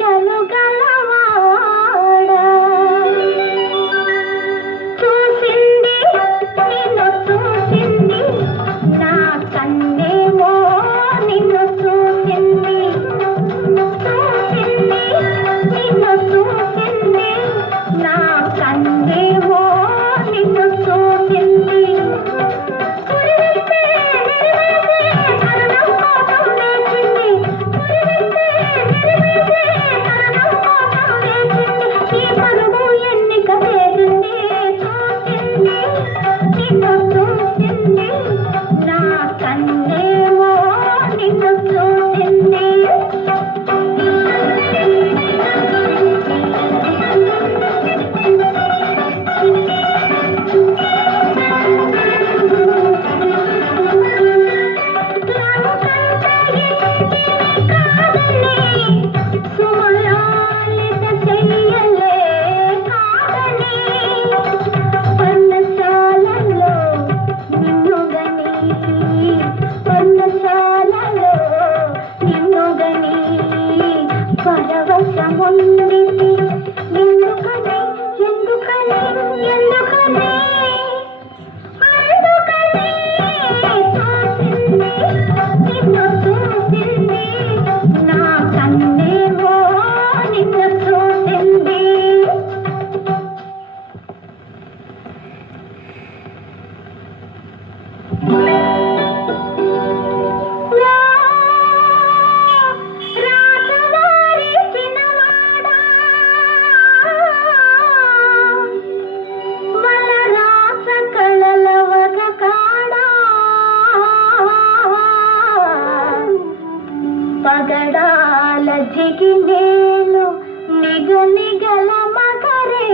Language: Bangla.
গেল গেল গনে গেলাম আকারে।